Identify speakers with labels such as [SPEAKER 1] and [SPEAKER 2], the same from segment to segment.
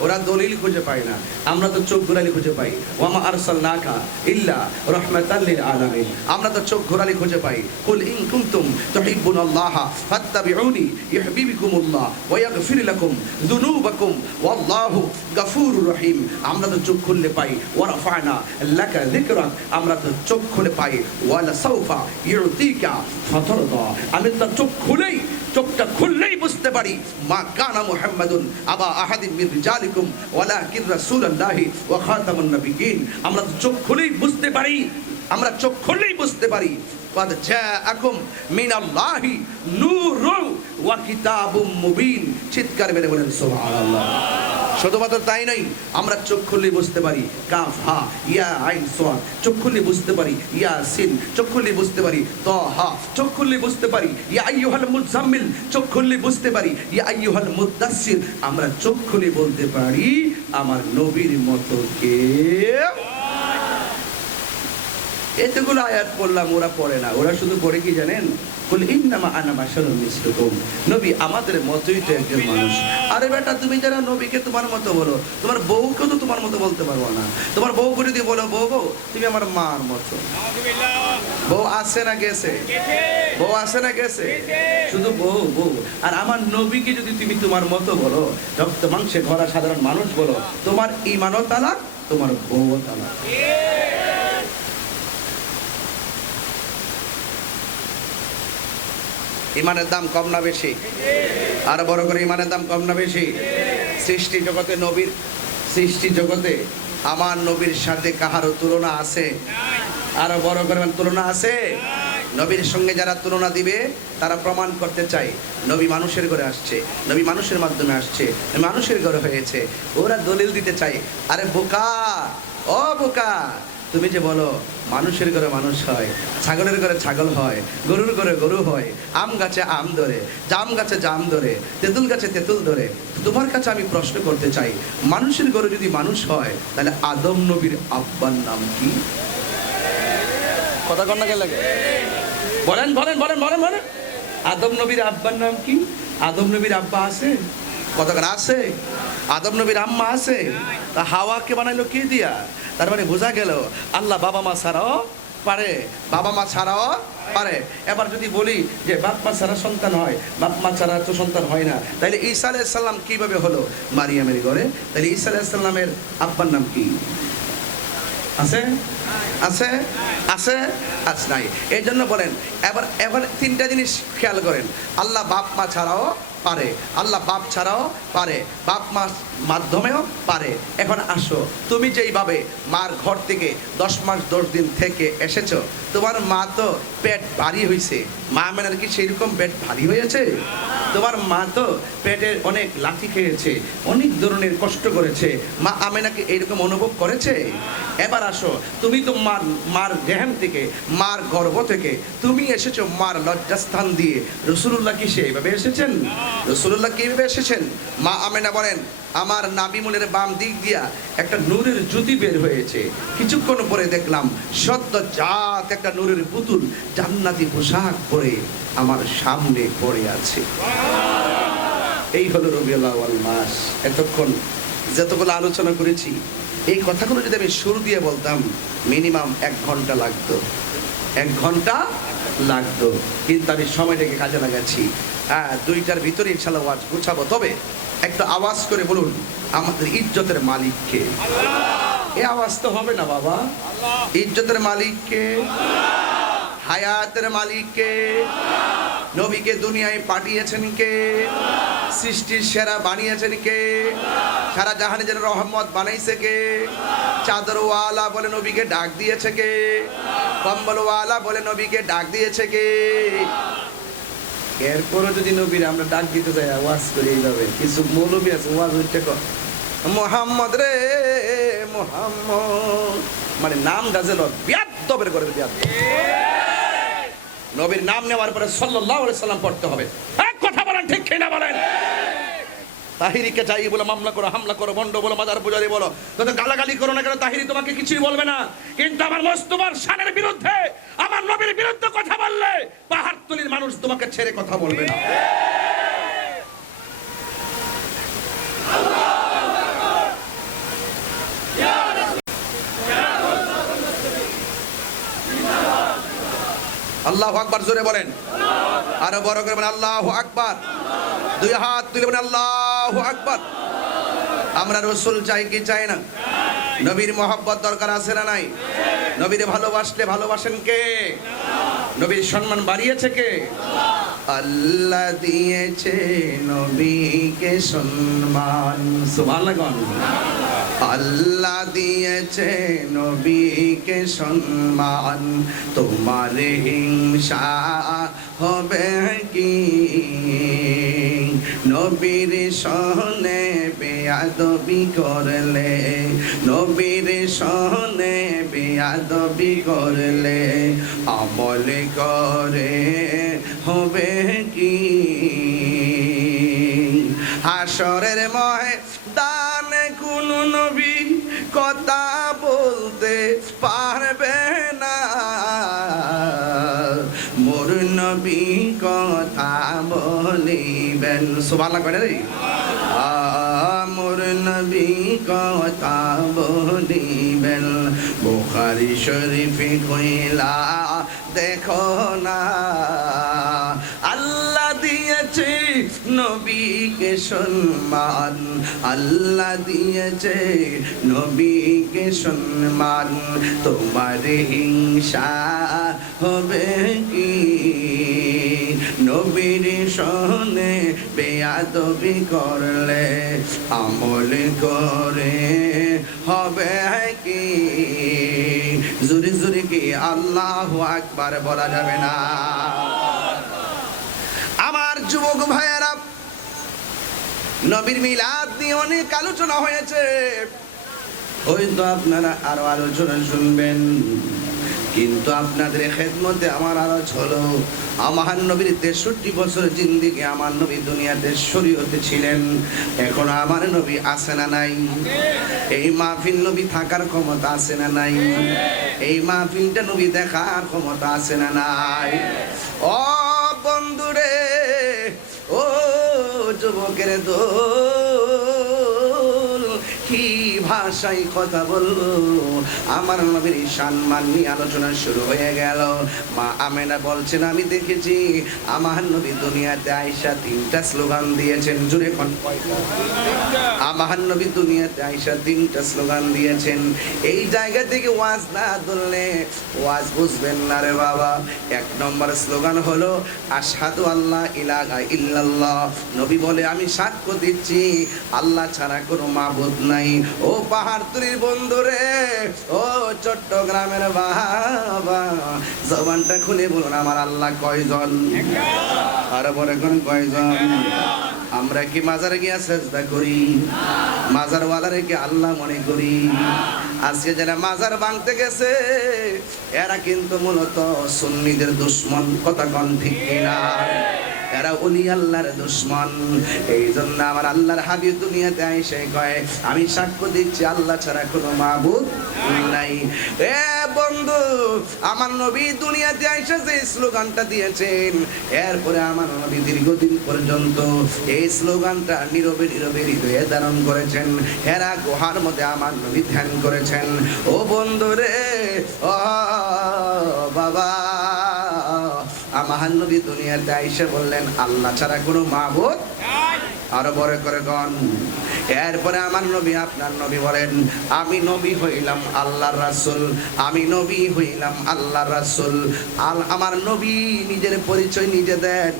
[SPEAKER 1] ওরা দলিল খুঁজে পায় না। আমরা তো চোখ ঘোরালি খুঁজে পাই। ওয়ামা আরসাল নাকা ইল্লা রহমাতাল্লিল আলামিন। আমরা তো চোখ ঘোরালি খুঁজে পাই। কুল ইন কুনতুম তুহিব্বুন আল্লাহ ফাত্তাবিউনি ইউহিব্বুকুমুল্লাহ ওয়া ইয়াগফির লাকুম যুনুবাকুম ওয়াল্লাহু গফুরুর রহিম। আমরা তো চোখ খুললে পাই। ওয়া রাফা'না লাকা যিকরাক। আমরা তো চোখ খুলে পাই। ওয়ালা সাউফা ইউতিকা ফাতারদা। আমি তো চোখ খুলেই চোখটা খুললেই বুঝতে পারি মা কানা মুহাম্মাদুন আবা আহাদিন মিন রিজালিকুম ওয়ালাকিন রাসূলুল্লাহি ওয়া খাতামুন নবিয়্যিন আমরা তো চোখ খুলেই বুঝতে পারি আমরা চোখ খুললেই বুঝতে পারি قد جاءكم من الله نور وكتاب مبين চিৎকার মেরে বলেন সুবহানাল্লাহ শুধুমাত্র তাই নয়, আমরা চোখ খুললে বুঝতে পারি, কাফ, হা, ইয়া, আইন সোয়াদ চোখ খুললে বুঝতে পারি, ইয়া, সিন। চোখ খুললে বুঝতে পারি, ত, হা। চোখ খুললে বুঝতে পারি, ইয়া, আইয়ুহাল মুজাম্মিল। চোখ খুললে বুঝতে পারি, ইয়া, আইয়ুহাল মুদাসসির। আমরা চোখ খুলে বলতে পারি, আমার নবীর মতো কে এতগুলো আয়াত পড়লাম, ওরা পড়ে না। ওরা শুধু পড়ে কি জানেন? বলে ইন্নামা আনা বাশারুন মিসলুকুম। নবী আমাদের মতোই তো একজন মানুষ। আরে বেটা, তুমি যারা নবীকে তোমার মতো বলো, তোমার বউকেও তো তোমার মতো বলতে পারব না। তোমার বউকে যদি বলো, বউ বউ, তুমি আমার মার মতো। বউ আসে না গেছে? বউ আসে না গেছে? শুধু বউ বউ। আর আমার নবীকে যদি তুমি তোমার মতো বলো, রক্ত, মাংসে ভরা সাধারণ মানুষ বলো, তোমার ইমানও তালাক, তোমার বউও তালাক। ইমানের দাম কম না বেশি। আর বড় করে ইমানের দাম কম না বেশি। সৃষ্টি জগতে নবীর সৃষ্টি জগতে আমার নবীর সাথে কাহারও তুলনা আছে? আরও বড় করে তুলনা আছে? নবীর সঙ্গে যারা তুলনা দিবে, তারা প্রমাণ করতে চায়। নবী মানুষের ঘরে আসছে, নবী মানুষের মাধ্যমে আসছে, মানুষের ঘরে হয়েছে। ওরা দলিল দিতে চায়। আরে বোকা ও বোকা। তুমি যে বলো, মানুষের ঘরে মানুষ হয়, ছাগলের ঘরে ছাগল হয়, গরুর ঘরে গরু হয়, আম গাছে আম ধরে, জাম গাছে জাম ধরে, তেঁতুল গাছে তেঁতুল ধরে, তোমার কাছে আমি প্রশ্ন করতে চাই, মানুষের ঘরে যদি মানুষ হয়, তাহলে আদম নবীর আব্বার নাম কি?
[SPEAKER 2] কথা কন না কে লাগে?
[SPEAKER 1] বলেন বলেন বলেন বলেন বলেন। আদম নবীর আব্বার নাম কি? আদম নবীর আব্বা আছে কতক্ষণ আছে? আদম নবীর আম্মা আছে। তা হাওয়াকে বানাইলো কে দিয়া? তার মানে বোঝা গেল, আল্লাহ বাবা মা ছাড়াও পারে। বাবা মা ছাড়াও পারে। এবার যদি বলি যে বাপ মা ছাড়া সন্তান হয়, বাপ মা ছাড়া তো সন্তান হয় না। তাহলে ঈসা আলাইসাল্লাম কীভাবে হলো? মারিয়ামের ঘরে। তাহলে ঈসা আলাইসাল্লামের আব্বার নাম কি? আছে? আছে? আছে? আজ নাই। এই জন্য বলেন, এবার এবার তিনটা জিনিস খেয়াল করেন। আল্লাহ বাপ মা ছাড়াও পারে। আল্লাহ বাপ ছাড়াও পারে বাপ মা মাধ্যমেও পারে। এখন আসো, তুমি যেইভাবে মার ঘর থেকে দশ মাস দশ দিন থেকে এসেছ, তোমার মা তো পেট ভারী হয়েছে মা মেনার কি সেইরকম পেট ভারী হয়েছে? তোমার মা তো পেটে অনেক লাঠি খেয়েছে, অনেক ধরনের কষ্ট করেছে। মা আমেনাকে এইরকম অনুভব করেছে? এবার আসো, তুমি তো মার মার দেহান থেকে, মার গর্ভ থেকে, তুমি এসেছ মার লজ্জাস্থান দিয়ে। রসুল্লাহ কি সেইভাবে এসেছেন? রসুল্লাহ কীভাবে এসেছেন? মা আমেনা বলেন, আমার নাবিমুলের বাম দিক দিয়া একটা নূরের জ্যোতি বের হয়েছে। কিছুক্ষণ পরে দেখলাম সদ্য জাত একটা নূরের পুতুল জান্নাতি পোশাক পরে আমার সামনে পড়ে আছে। এই হলো রবিউল মাস। এতক্ষণ যতগুলো আলোচনা করেছি, এই কথাগুলো যদি আমি শুরু দিয়ে বলতাম, মিনিমাম এক ঘণ্টা লাগতো। এক ঘণ্টা লাগতো। কিন্তু আমি সময়টাকে কাজে লাগাচ্ছি। হ্যাঁ দুইটার ভিতরে ইনশাল্লাহ ওয়াজ গুছাবো। তবে একটা আওয়াজ করে বলুন আমাদের ইজ্জতের মালিককে। এ আওয়াজ তো হবে না বাবা। ইজ্জতের মালিককে হায়াতের মালিককে নবীকে দুনিয়ায় পাঠিয়েছেন কে? সৃষ্টির সেরা বানিয়েছেন কে? সারা জাহানে যেন রহমত বানাইছে কে? চাদরওয়ালা বলে নবীকে ডাক দিয়েছে কে? কম্বলওয়ালা বলে নবীকে ডাক দিয়েছে কে? এরপরও যদি নবীর আমরা ডাক দিতে যাই ওয়াজ করে এইভাবে। কিছু মৌলবী আছে ওয়াজ হচ্ছে কর মোহাম্মদ রে, মোহাম্মদ। মানে নাম গাজেল বিয়াদ্দবের করে বিয়াদ্দ নবীর নাম নেওয়ার পরে সাল্লাল্লাহু আলাইহি সাল্লাম পড়তে হবে। এক কথা বলেন, ঠিক কিনা বলেন? তাহিরিকে চাই বলে, মামলা করো, হামলা করো, বন্ড বলো মাদার পূজারি বলো। তত গালাগালি করো না কেন, তাহিরি তোমাকে কিছুই বলবে না। কিন্তু আমার মোস্তফার শানের বিরুদ্ধে আমার নবীর বিরুদ্ধে কথা বললে পাহাড়তলির মানুষ তোমাকে ছেড়ে কথা বলবে না। আল্লাহ আকবার জোরে বলেন। আরও বড় করে বলেন, আল্লাহ আকবার। দুই হাত তুলে বলেন, আল্লাহ আকবার। আমরা রসুল চাই কি চাই না? নবীর মহব্বত দরকার আছে না নাই? নবীর ভালোবাসলে ভালোবাসেন কে? নবীর সম্মান বাড়িয়েছে কে? আল্লাহ দিয়েছে নবীকে সম্মান। সুবহানাল্লাহ আল্লাহ দিয়েছে নবীকে সম্মান। তোমার হিংসা হবে কি? নবীর সহনে বেয়াদবি করলে, নবীর সহনে বেয়াদবি করলে আমল করে হবে কি? হাসরের মহে দান কোন নবী কথা বলতে পারবে না। মোর নবী কথা বলিবেন। সুবহানাল্লাহ কয় না রে। নবী কথা বলিবেন বুখারী শরীফে কইলা, দেখো না, আল্লাহ দিয়েছে নবীকে সম্মান। আল্লাহ দিয়েছে নবীকে সম্মান। তোমার হিংসা হবে বেয়াদবি করলে, আমল করে হবে কি? জুরি জুরি কি আল্লাহ আকবার বলা যাবে না? আমার যুবক ভাইয়েরা, নবীর মিলাদ নিয়ে অনেক আলোচনা হয়েছে। ওই তো আপনারা আরও আলোচনা শুনবেন। কিন্তু আপনাদের খেদমতে আমার আলোচ হলো। আমার নবীর তেষট্টি বছর জিন্দিগি আমার নবী দুনিয়াতে শরীয়তে ছিলেন। এখন আমার নবী আছে না নাই? এই মাহফিল নবী থাকার ক্ষমতা আছে না নাই? এই মাহফিলটা নবী দেখার ক্ষমতা আছে না নাই? ও বন্ধুরে, ও যুবকের দোল, কি ভাষায় কথা বলব। আমার নবীর সম্মান নিয়ে আলোচনা শুরু হয়ে গেল। মা আমেনা বলছেন, আমি দেখেছি, আমার নবী দুনিয়াতে আয়সা তিনটা স্লোগান দিয়েছেন। জুড়ে কোন? আমার নবী দুনিয়াতে আয়সা তিনটা স্লোগান দিয়েছেন। এই জায়গা থেকে ওয়াজ না ধরলে ওয়াজ বুঝবেন না রে বাবা। এক নম্বর স্লোগান হলো, আশহাদু আল্লাহ ইলাহা ইল্লাল্লাহ। নবী বলে, আমি সাক্ষ্য দিচ্ছি, আল্লাহ ছাড়া কোনো মাবুদ নাই। ও পাহাড়তুলির বন্ধুরে ও চট্টগ্রামের বাবা। জবানটা খুলে বলুন, আমার আল্লাহ কয়জন? আর বলে কোন কয়জন? আমরা কি মাজারে গিয়া চেষ্টা করি? মাজার ওয়ালারে কি আল্লাহ মনে করি? আজকে যারা মাজার ভাঙতে গেছে, এরা কিন্তু মূলত সুন্নিদের দুশ্মন, কথা কন ঠিক কিনা? এরা অলি আল্লাহর দুশ্মন। এই জন্য আমার আল্লাহর হাবিব দুনিয়াতে আইসে কয়, আমি সাক্ষ্য দিচ্ছি, আল্লাহ ছাড়া কোনো মাবুদ নাই। এ বন্ধু, আমার নবী দুনিয়াতে আইসে যে স্লোগানটা দিয়েছেন, এরপরে আমার নবী দীর্ঘদিন পর্যন্ত এই স্লোগানটা নীরবে নীরবে হৃদয়ে ধারণ করেছেন। হেরা গুহার মধ্যে আমার নবী ধ্যান করেছেন। ও বন্ধু রে, ও বাবা। আমার নবী দুনিয়াতে আইসে বললেন, আল্লাহ ছাড়া কোনো মাবুদ আরও বড় করে গন এরপরে আমার নবী, আপনার নবী বলেন, আমি নবী হইলাম আল্লাহর রাসূল, আমি নবী হইলাম আল্লাহর রাসূল। আল, আমার নবী নিজের পরিচয় নিজে দেন,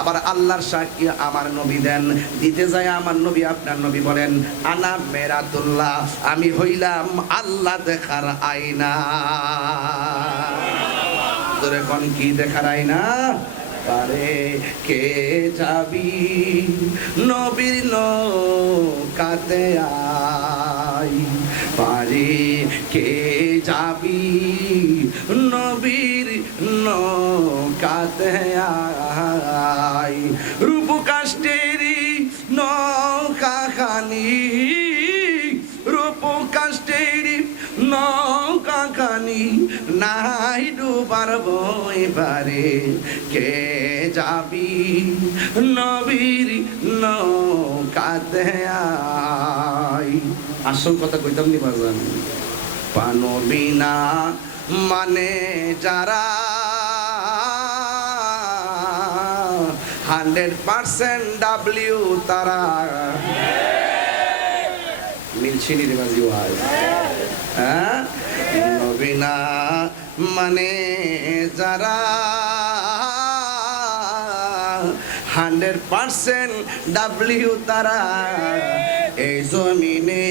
[SPEAKER 1] আবার আল্লাহর সাক্ষী আমার নবী দেন। দিতে যায় আমার নবী, আপনার নবী বলেন, আনা মেরাতুল্লাহ, আমি হইলাম আল্লাহ দেখার আয়না। তোরে কোন কি দেখার না? পারে কে যাবি? নবীর নৌকাতে আই পারে কে যাবি? পারে কে যাবি? নবীর নৌকাতে আই আসল কথা কইতাম নি বাজান, পানো বিনা মানে যারা হান্ড্রেড পার্সেন্ট ডাব্লিউ তারা। মিলছিনি রে মাঝি ভাই? হ্যাঁ? নবীনা মানে যারা হান্ড্রেড পার্সেন্ট ডাব্লিউ তারা এই জমিনে